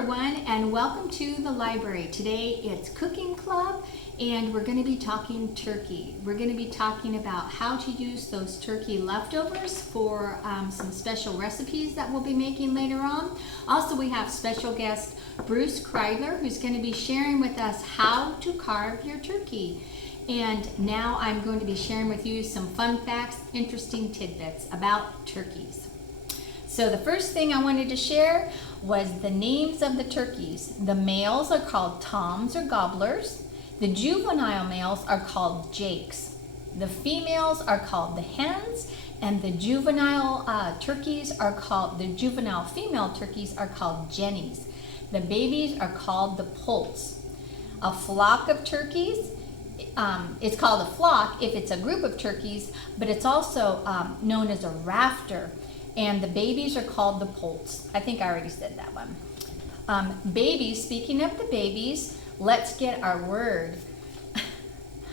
everyone, and welcome to the library. Today it's cooking club and we're going to be talking turkey. We're going to be talking about how to use those turkey leftovers for some special recipes that we'll be making later on. Also, we have special guest Bruce Kreidler, who's going to be sharing with us how to carve your turkey. And now I'm going to be sharing with you some fun facts, interesting tidbits about turkeys. So the first thing I wanted to share was the names of the turkeys. The males are called toms or gobblers. The juvenile males are called jakes. The females are called the hens, and the juvenile female turkeys are called jennies. The babies are called the poults. A flock of turkeys, it's called a flock if it's a group of turkeys, but it's also known as a rafter. And the babies are called the poults. I think I already said that one. Babies, speaking of the babies, let's get our word.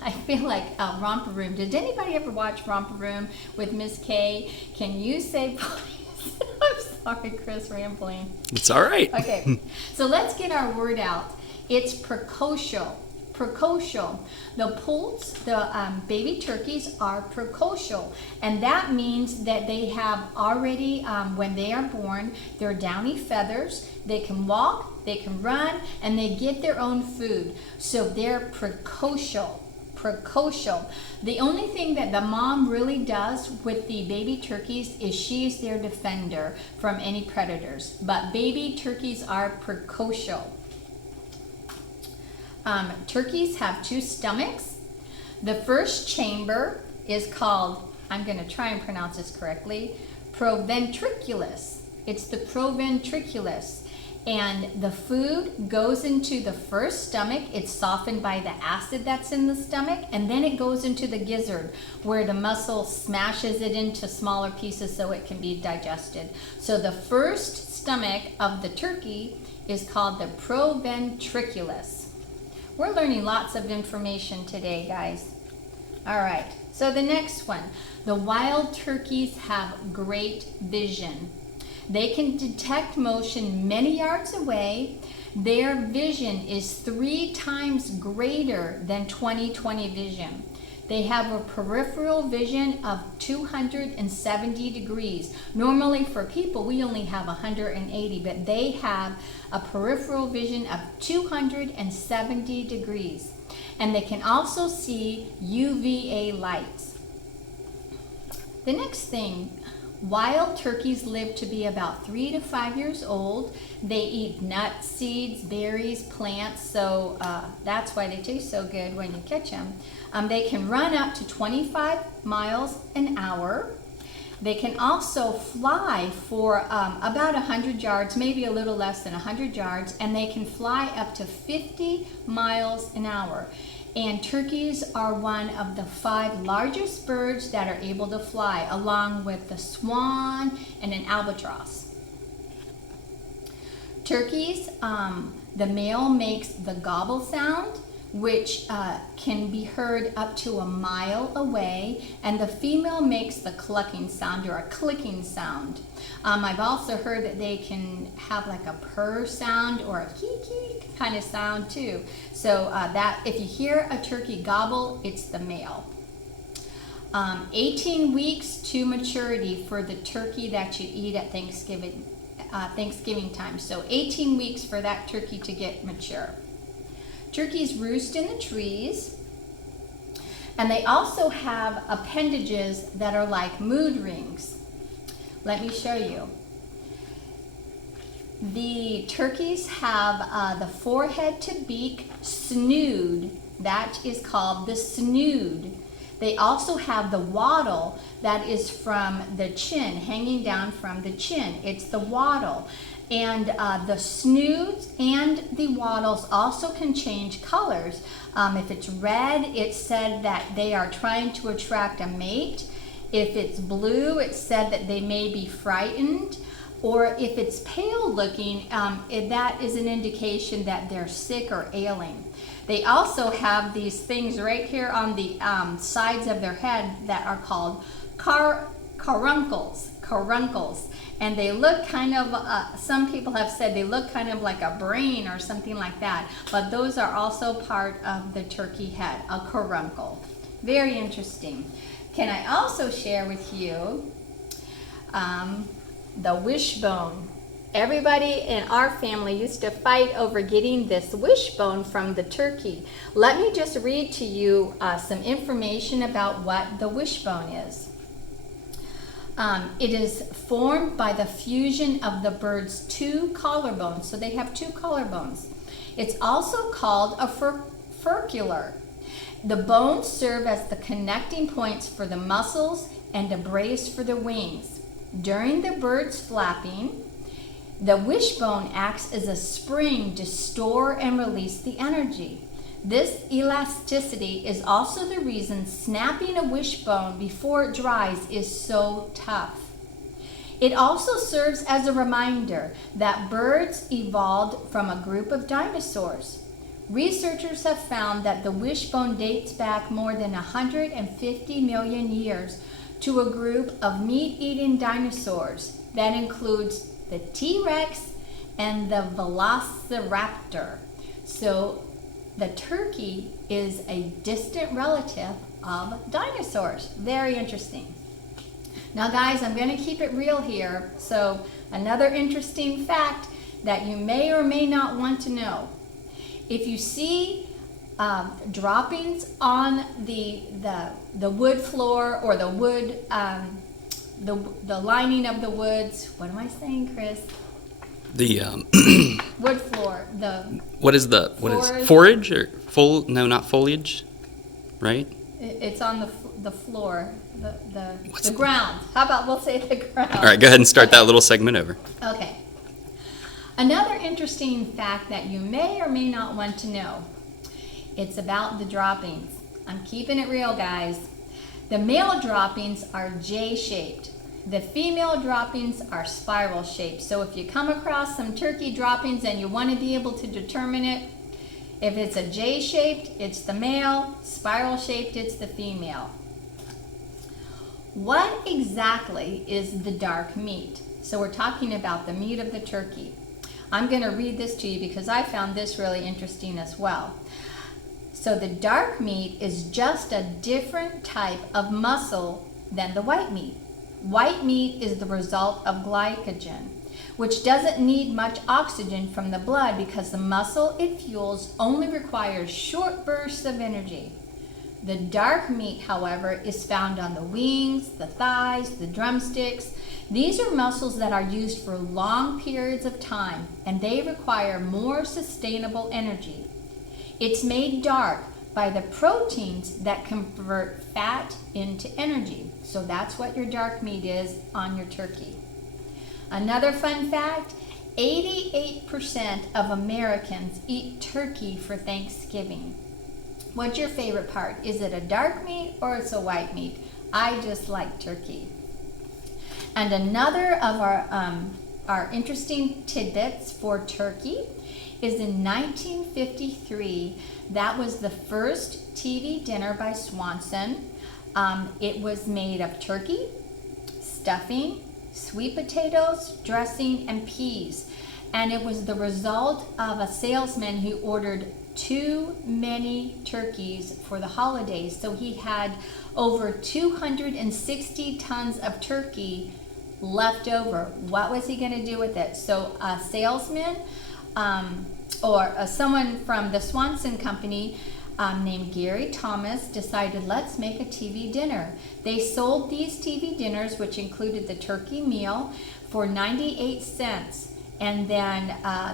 I feel like Romper Room. Did anybody ever watch Romper Room with Miss Kay? Can you say please? I'm sorry, Chris, rambling. It's all right. Okay, so let's get our word out. It's precocial. Precocial. The poults, the baby turkeys, are precocial, and that means that they have already, when they are born, their downy feathers. They can walk, they can run, and they get their own food. So they're precocial. Precocial. The only thing that the mom really does with the baby turkeys is she's their defender from any predators. But baby turkeys are precocial. Turkeys have two stomachs. The first chamber is called, I'm going to try and pronounce this correctly, proventriculus. It's the proventriculus. And the food goes into the first stomach. It's softened by the acid that's in the stomach. And then it goes into the gizzard, where the muscle smashes it into smaller pieces so it can be digested. So the first stomach of the turkey is called the proventriculus. We're learning lots of information today, guys. All right, so the next one. The wild turkeys have great vision. They can detect motion many yards away. Their vision is 3 times greater than 20/20 vision. They have a peripheral vision of 270 degrees. Normally for people, we only have 180, but they have a peripheral vision of 270 degrees. And they can also see UVA lights. The next thing, wild turkeys live to be about 3 to 5 years old. They eat nuts, seeds, berries, plants, so that's why they taste so good when you catch them. They can run up to 25 miles an hour. They can also fly for about 100 yards, maybe a little less than 100 yards, and they can fly up to 50 miles an hour. And turkeys are one of the 5 largest birds that are able to fly, along with the swan and an albatross. Turkeys, the male makes the gobble sound, which can be heard up to a mile away, and the female makes the clucking sound or a clicking sound. I've also heard that they can have like a purr sound or a kee kind of sound too. So that if you hear a turkey gobble, it's the male. 18 weeks to maturity for the turkey that you eat at Thanksgiving time. So 18 weeks for that turkey to get mature. Turkeys roost in the trees, and they also have appendages that are like mood rings. Let me show you. The turkeys have the forehead to beak snood. That is called the snood. They also have the wattle that is from the chin, hanging down from the chin. It's the wattle. And the snoods and the wattles also can change colors. If it's red, it's said that they are trying to attract a mate. If it's blue, it's said that they may be frightened. Or if it's pale looking, that is an indication that they're sick or ailing. They also have these things right here on the sides of their head that are called caruncles, and they look kind of, some people have said they look kind of like a brain or something like that, but those are also part of the turkey head, a caruncle. Very interesting. Can I also share with you the wishbone? Everybody in our family used to fight over getting this wishbone from the turkey. Let me just read to you some information about what the wishbone is. It is formed by the fusion of the bird's two collarbones. So they have two collarbones. It's also called a furcular. The bones serve as the connecting points for the muscles and a brace for the wings. During the bird's flapping, the wishbone acts as a spring to store and release the energy. This elasticity is also the reason snapping a wishbone before it dries is so tough. It also serves as a reminder that birds evolved from a group of dinosaurs. Researchers have found that the wishbone dates back more than 150 million years to a group of meat-eating dinosaurs that includes the T-Rex and the Velociraptor. So the turkey is a distant relative of dinosaurs. Very interesting. Now guys, I'm going to keep it real here. So another interesting fact that you may or may not want to know. If you see droppings on the wood floor or the wood, the lining of the woods, what am I saying, Chris? The wood floor. what is forage or not foliage, right? It's on the floor, the ground. How about we'll say the ground? All right, go ahead and start that little segment over. Okay. Another interesting fact that you may or may not want to know. It's about the droppings. I'm keeping it real, guys. The male droppings are J-shaped. The female droppings are spiral shaped. So if you come across some turkey droppings and you want to be able to determine it, if it's a J-shaped, it's the male, spiral shaped, it's the female. What exactly is the dark meat? So we're talking about the meat of the turkey. I'm going to read this to you because I found this really interesting as well. So the dark meat is just a different type of muscle than the white meat. White meat is the result of glycogen, which doesn't need much oxygen from the blood because the muscle it fuels only requires short bursts of energy. The dark meat, however, is found on the wings, the thighs, the drumsticks. These are muscles that are used for long periods of time, and they require more sustainable energy. It's made dark by the proteins that convert fat into energy. So that's what your dark meat is on your turkey. Another fun fact, 88% of Americans eat turkey for Thanksgiving. What's your favorite part? Is it a dark meat or it's a white meat? I just like turkey. And another of our interesting tidbits for turkey is in 1953, that was the first TV dinner by Swanson. It was made of turkey, stuffing, sweet potatoes, dressing, and peas. And it was the result of a salesman who ordered too many turkeys for the holidays. So he had over 260 tons of turkey left over. What was he going to do with it? So a salesman or someone from the Swanson company named Gary Thomas decided, let's make a TV dinner. They sold these TV dinners, which included the turkey meal, for 98 cents. And then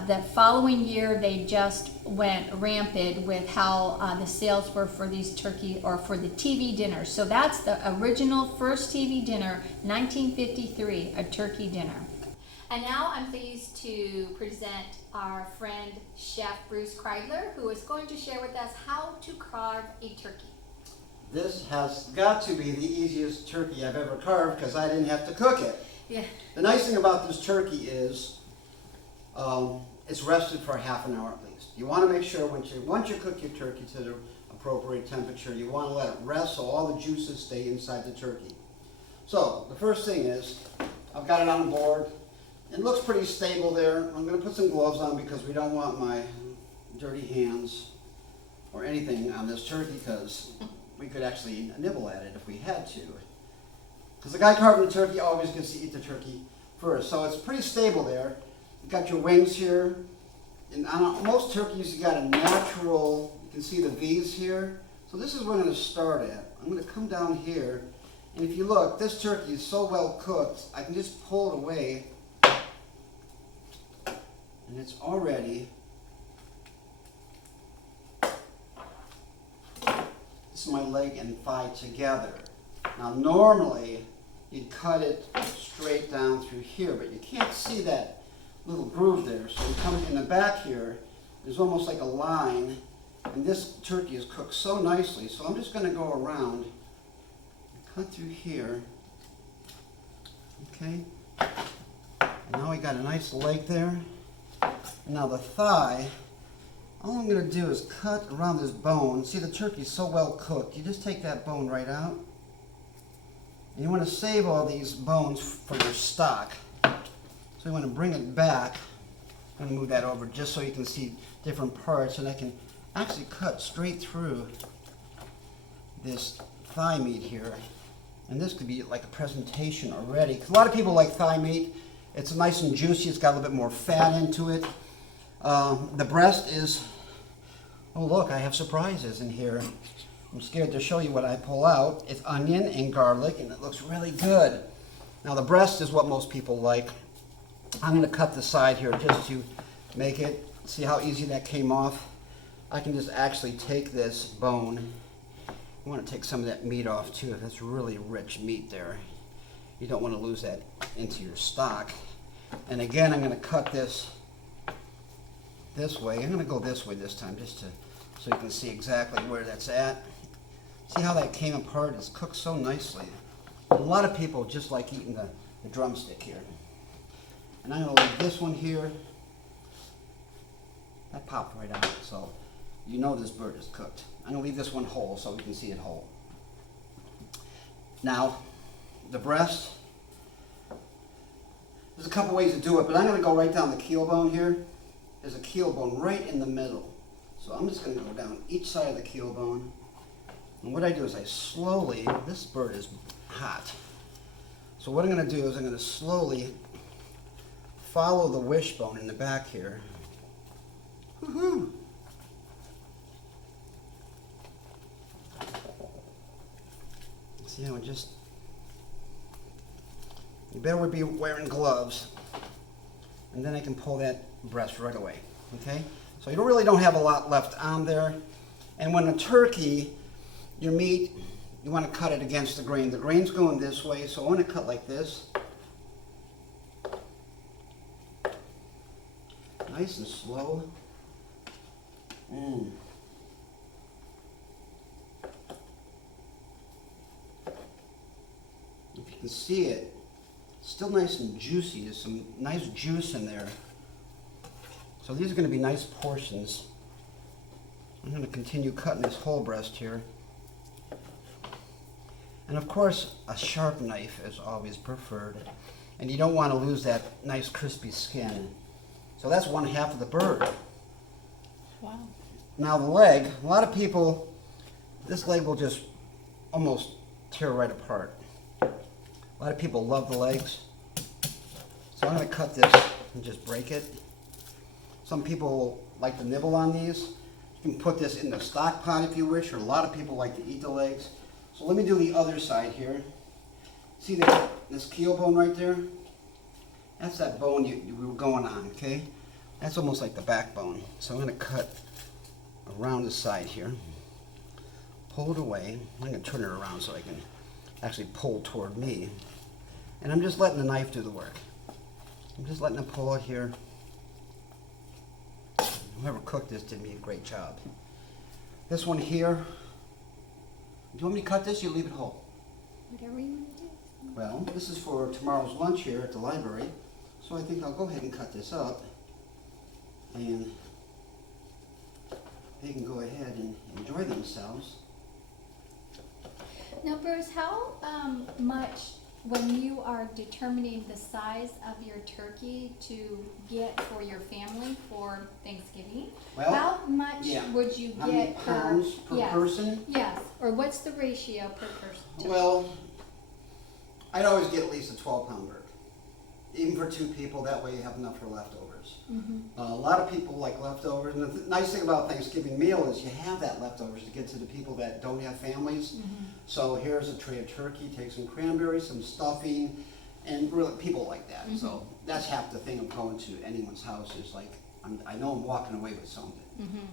the following year, they just went rampant with how the sales were for these turkey or for the TV dinners. So that's the original first TV dinner, 1953, a turkey dinner. And now I'm pleased to present our friend Chef Bruce Kreidler, who is going to share with us how to carve a turkey. This has got to be the easiest turkey I've ever carved because I didn't have to cook it. Yeah. The nice thing about this turkey is it's rested for half an hour at least. You want to make sure once you cook your turkey to the appropriate temperature, you want to let it rest so all the juices stay inside the turkey. So the first thing is, I've got it on the board. It looks pretty stable there. I'm going to put some gloves on because we don't want my dirty hands or anything on this turkey, because we could actually nibble at it if we had to. Because the guy carving the turkey always gets to eat the turkey first. So it's pretty stable there. You've got your wings here. And on most turkeys, you got a natural, you can see the V's here. So this is where I'm going to start at. I'm going to come down here. And if you look, this turkey is so well cooked, I can just pull it away. And it's already, this is my leg and thigh together. Now normally, you'd cut it straight down through here, but you can't see that little groove there. So you come in the back here, there's almost like a line, and this turkey is cooked so nicely. So I'm just going to go around, cut through here, okay? And now we got a nice leg there. Now the thigh, all I'm going to do is cut around this bone. See, the turkey's so well cooked, you just take that bone right out. And you want to save all these bones for your stock. So you want to bring it back. I'm going to move that over just so you can see different parts, and I can actually cut straight through this thigh meat here. And this could be like a presentation already, because a lot of people like thigh meat. It's nice and juicy. It's got a little bit more fat into it. The breast is, oh look, I have surprises in here. I'm scared to show you what I pull out. It's onion and garlic, and it looks really good. Now the breast is what most people like. I'm going to cut the side here just to make it. See how easy that came off? I can just actually take this bone. You want to take some of that meat off too. That's really rich meat there. You don't want to lose that into your stock. And again, I'm going to cut this way. I'm going to go this way this time, just so you can see exactly where that's at. See how that came apart? It's cooked so nicely. A lot of people just like eating the drumstick here. And I'm going to leave this one here. That popped right out, so you know this bird is cooked. I'm going to leave this one whole so we can see it whole. Now, the breast, there's a couple ways to do it, but I'm going to go right down the keel bone here. There's a keel bone right in the middle. So I'm just going to go down each side of the keel bone. And what I do is I slowly, this bird is hot. So what I'm going to do is I'm going to slowly follow the wishbone in the back here. Woohoo! See how it just, you better be wearing gloves, and then I can pull that breast right away, okay? So you really don't have a lot left on there. And when a turkey, your meat, you want to cut it against the grain. The grain's going this way, so I want to cut like this. Nice and slow. If you can see it, it's still nice and juicy. There's some nice juice in there. So these are going to be nice portions. I'm going to continue cutting this whole breast here. And of course, a sharp knife is always preferred. And you don't want to lose that nice crispy skin. So that's one half of the bird. Wow. Now the leg, a lot of people, this leg will just almost tear right apart. A lot of people love the legs. So I'm going to cut this and just break it. Some people like to nibble on these. You can put this in the stock pot if you wish, or a lot of people like to eat the legs. So let me do the other side here. See this keel bone right there? That's that bone you were going on, okay? That's almost like the backbone. So I'm going to cut around the side here. Pull it away. I'm going to turn it around so I can actually pull toward me. And I'm just letting the knife do the work. I'm just letting it pull it here. Whoever cooked this did me a great job. This one here, do you want me to cut this or you leave it whole? Whatever you want to do. Well, this is for tomorrow's lunch here at the library. So I think I'll go ahead and cut this up. And they can go ahead and enjoy themselves. Now, Bruce, how much when you are determining the size of your turkey to get for your family for Thanksgiving, Well, how much yeah. would you How many get pounds per yes, person? Yes, or what's the ratio per person? Well, I'd always get at least a 12-pound bird. Even for 2 people, that way you have enough for leftovers. A lot of people like leftovers, and the nice thing about Thanksgiving meal is you have that leftovers to get to the people that don't have families. So here's a tray of turkey, take some cranberry, some stuffing, and really people like that. So that's half the thing of going to anyone's house is like, I know I'm walking away with something.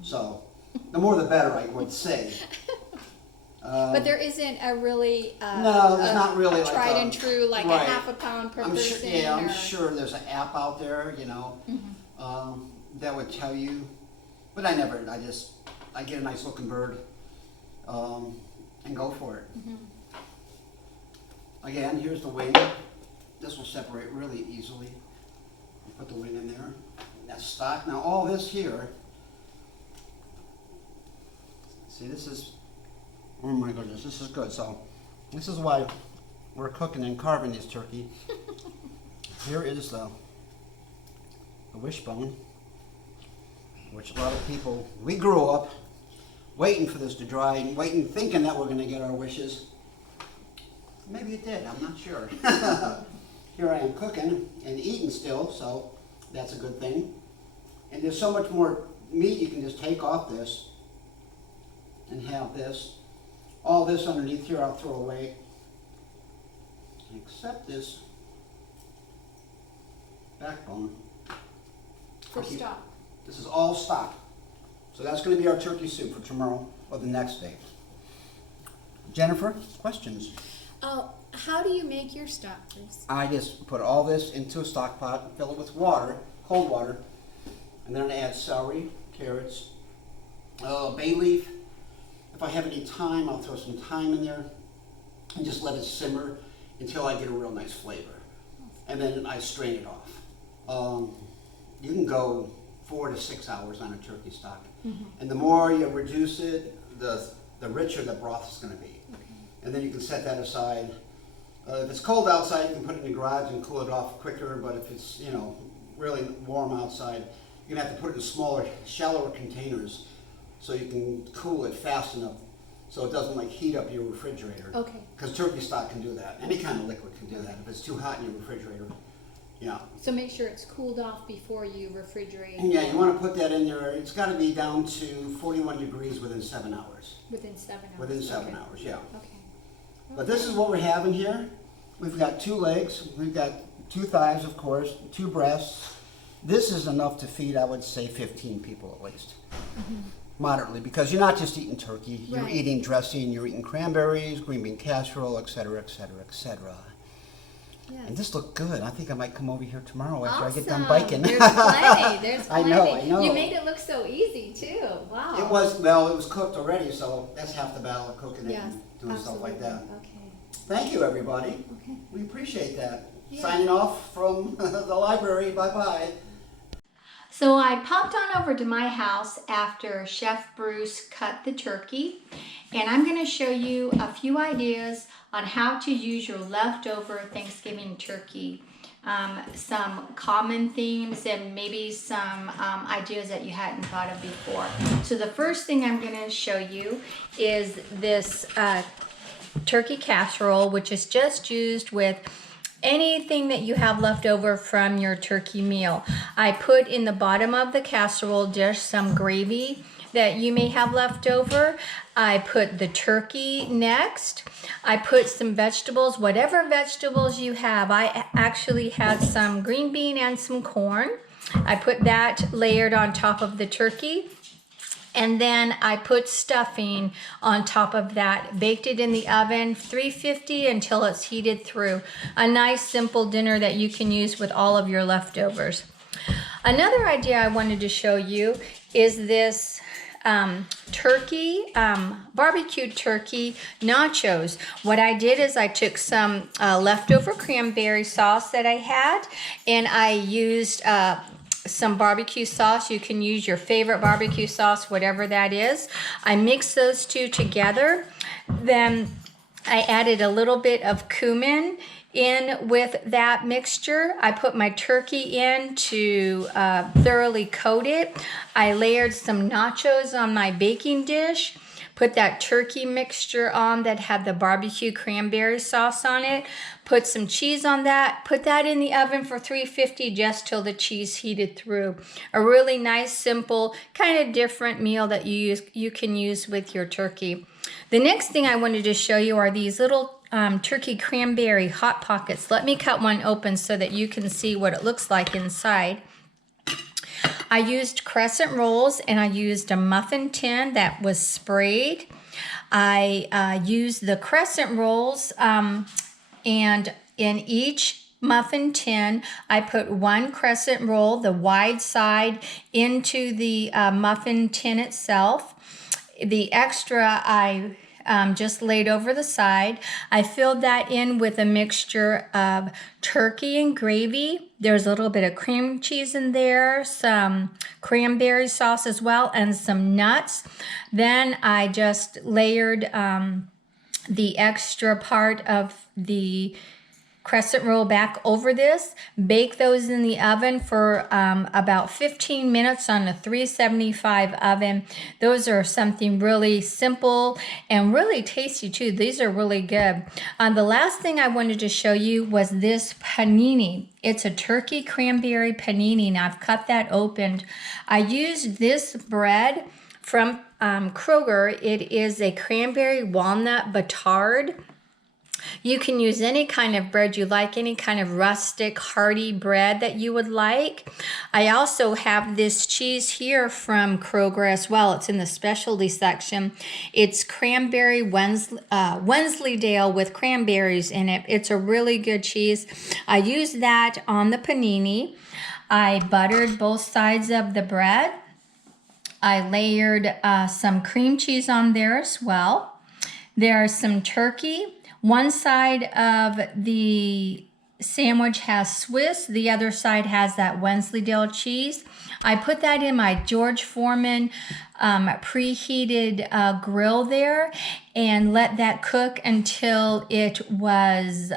So the more the better, I would say. But there isn't a really No, there's not really like tried a- and true like right. a half a pound per I'm sure, person. yeah, I'm or- sure there's an app out there, you know, that would tell you. But I get a nice looking bird, and go for it. Again, here's the wing. This will separate really easily. You put the wing in there. That's stock. Now all this here, see, this is, oh my goodness, this is good. So this is why we're cooking and carving this turkey. Here is the wishbone, which a lot of people, we grew up waiting for this to dry and waiting, thinking that we're going to get our wishes. Maybe it did, I'm not sure. Here I am cooking and eating still, so that's a good thing. And there's so much more meat you can just take off this and have this. All this underneath here I'll throw away, except this backbone. For stock. This is all stock. So that's going to be our turkey soup for tomorrow or the next day. Jennifer, questions? Oh, how do you make your stock, Bruce? I just put all this into a stock pot, fill it with water, cold water, and then I add celery, carrots, bay leaf. If I have any thyme, I'll throw some thyme in there and just let it simmer until I get a real nice flavor. And then I strain it off. You can go 4 to 6 hours on a turkey stock. And the more you reduce it, the richer the broth is going to be. And then you can set that aside. If it's cold outside, you can put it in the garage and cool it off quicker. But if it's, you know, really warm outside, you're gonna have to put it in smaller, shallower containers so you can cool it fast enough so it doesn't like heat up your refrigerator. Okay. Because turkey stock can do that. Any kind of liquid can do that. If it's too hot in your refrigerator, yeah. So make sure it's cooled off before you refrigerate. Yeah, you want to put that in there. It's got to be down to 41 degrees within 7 hours. Within 7 hours. Within 7 okay. hours, yeah. Okay. But this is what we're having here. We've got 2 legs, we've got 2 thighs, of course, 2 breasts. This is enough to feed, I would say, 15 people at least. Moderately, because you're not just eating turkey, you're Right. eating dressing, you're eating cranberries, green bean casserole, etc., etc., etc. Yes. And this looked good. I think I might come over here tomorrow after I get done Awesome. biking. There's plenty. There's I plenty. know, I know. You made it look so easy too. Wow. It was cooked already, so that's half the battle of cooking it Yes. and doing stuff like that. Okay. Thank you, everybody. Okay. We appreciate that. Yeah. Signing off from the library. Bye-bye. So I popped on over to my house after Chef Bruce cut the turkey, and I'm going to show you a few ideas on how to use your leftover Thanksgiving turkey. Some common themes and maybe some ideas that you hadn't thought of before. So the first thing I'm going to show you is this turkey casserole, which is just used with anything that you have left over from your turkey meal. I put in the bottom of the casserole just some gravy that you may have left over. I put the turkey next. I put some vegetables, whatever vegetables you have. I actually had some green bean and some corn. I put that layered on top of the turkey. And then I put stuffing on top of that, baked it in the oven, 350 until it's heated through. A nice simple dinner that you can use with all of your leftovers. Another idea I wanted to show you is this barbecued turkey nachos. What I did is I took some leftover cranberry sauce that I had, and I used some barbecue sauce. You can use your favorite barbecue sauce, whatever that is. I mixed those two together. Then I added a little bit of cumin in with that mixture. I put my turkey in to thoroughly coat it. I layered some nachos on my baking dish. Put that turkey mixture on that had the barbecue cranberry sauce on it. Put some cheese on that. Put that in the oven for 350 just till the cheese heated through. A really nice, simple, kind of different meal that you can use with your turkey. The next thing I wanted to show you are these little turkey cranberry hot pockets. Let me cut one open so that you can see what it looks like inside. I used crescent rolls and I used a muffin tin that was sprayed. I used the crescent rolls and in each muffin tin I put one crescent roll, the wide side, into the muffin tin itself. The extra I just laid over the side. I filled that in with a mixture of turkey and gravy. There's a little bit of cream cheese in there, some cranberry sauce as well, and some nuts. Then I just layered the extra part of the crescent roll back over this. Bake those in the oven for about 15 minutes on a 375 oven. Those are something really simple and really tasty too. These are really good. The last thing I wanted to show you was this panini. It's a turkey cranberry panini, and I've cut that open. I used this bread from Kroger. It is a cranberry walnut batard. You can use any kind of bread you like, any kind of rustic, hearty bread that you would like. I also have this cheese here from Kroger as well. It's in the specialty section. It's cranberry Wensleydale with cranberries in it. It's a really good cheese. I used that on the panini. I buttered both sides of the bread. I layered some cream cheese on there as well. There's some turkey. One side of the sandwich has Swiss, the other side has that Wensleydale cheese. I put that in my George Foreman preheated grill there and let that cook until it was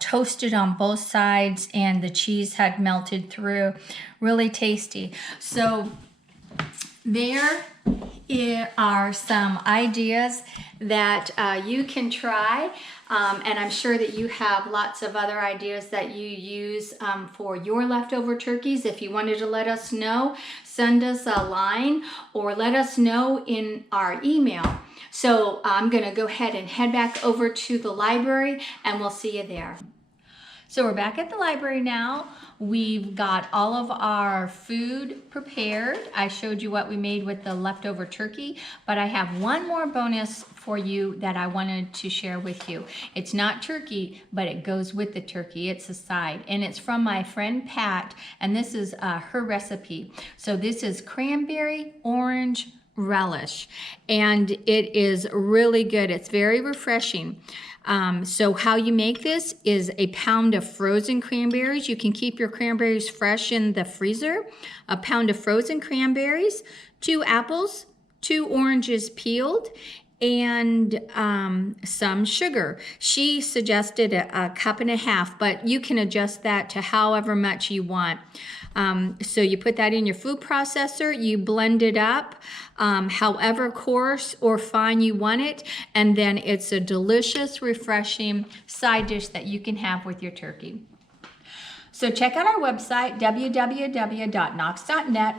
toasted on both sides and the cheese had melted through. Really tasty. So there are some ideas that you can try. And I'm sure that you have lots of other ideas that you use for your leftover turkeys. If you wanted to let us know, send us a line or let us know in our email. So I'm going to go ahead and head back over to the library and we'll see you there. So we're back at the library now. We've got all of our food prepared. I showed you what we made with the leftover turkey, but I have one more bonus for you that I wanted to share with you. It's not turkey, but it goes with the turkey. It's a side, and it's from my friend Pat, and this is her recipe. So this is cranberry orange relish, and it is really good. It's very refreshing. So how you make this is a pound of frozen cranberries. You can keep your cranberries fresh in the freezer. A pound of frozen cranberries, 2 apples, 2 oranges peeled, and some sugar. She suggested a cup and a half, but you can adjust that to however much you want. So you put that in your food processor, you blend it up however coarse or fine you want it, and then it's a delicious, refreshing side dish that you can have with your turkey. So check out our website, www.knox.net,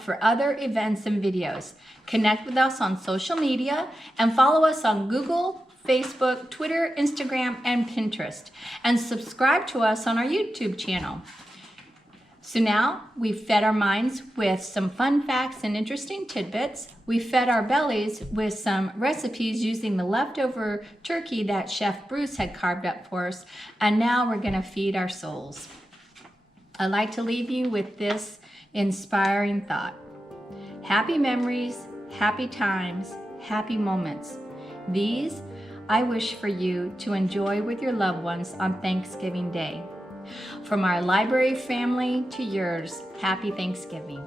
for other events and videos. Connect with us on social media and follow us on Google, Facebook, Twitter, Instagram, and Pinterest. And subscribe to us on our YouTube channel. So now we've fed our minds with some fun facts and interesting tidbits. We fed our bellies with some recipes using the leftover turkey that Chef Bruce had carved up for us. And now we're going to feed our souls. I'd like to leave you with this inspiring thought. Happy memories, happy times, happy moments. These I wish for you to enjoy with your loved ones on Thanksgiving Day. From our library family to yours, happy Thanksgiving.